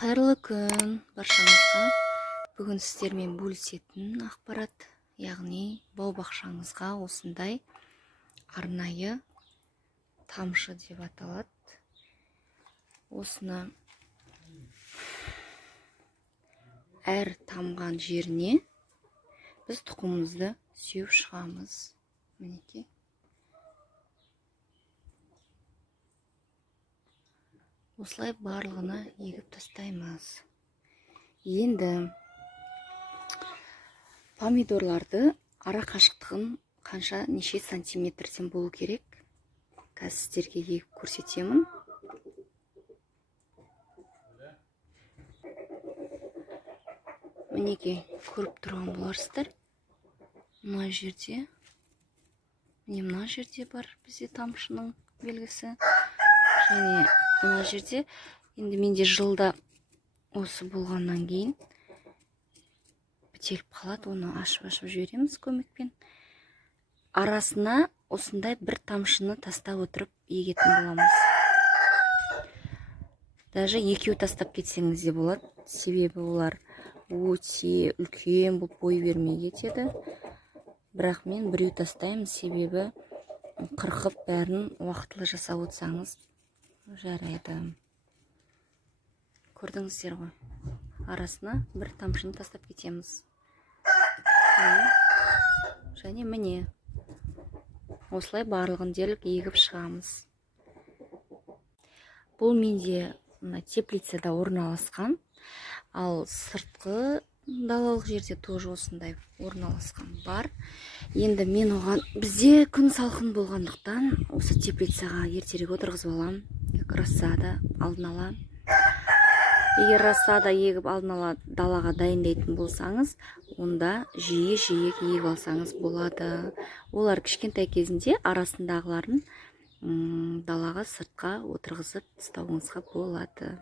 Қайырлы күн баршаңызға. Бүгін сіздермен бөлісетін ақпарат, яғни бау-бақшаңызға осындай арнайы тамшы деп аталады. Осыны әр тамған жеріне біз тұқымымызды сеуіп шығамыз. Мінекей. Осылай барлығына егіп тастаймыз. Енді помидорларды ара қашықтығын қанша неше сантиметрден болу керек? Қазір сіздерге егіп көрсетемін. Мінекей, көріп тұрған боларсыздар. Мына жерде, мына жерде бар бізде тамшының белгісі. Және мына жерде, енді менде жылда осы болғаннан кейін бітеліп қалады, оны ашып-ашып жібереміз көмекпен. Арасына осындай бір тамшыны тастап отырып егетін боламыз. Даже екеу тастап кетсеңіз де болады, себебі олар өте үлкен болып бой бермей кетеді. Бірақ мен біреу тастаймын, себебі қырқып бәрін уақытылы жасап отырсаңыз жарайды. Көрдіңіздер ғой, арасына бір тамшыны тастап кетеміз. Және міне, осылай барлығын дерлік егіп шығамыз. Бұл менде теплицада орналасқан, ал сыртқы далалық жерде тоже осындай орналасқан бар. Енді мен оған, бізде күн салқын болғандықтан осы теплицаға ертерек отырғызып алам. Рассада алдын ала. Егер рассада егіп алдын ала далаға дайындайтын болсаңыз, онда жиі-жиі егіп алсаңыз болады. Олар кішкентай кезінде арасындағыларын далаға сыртқа отырғызып тастауыңызға болады.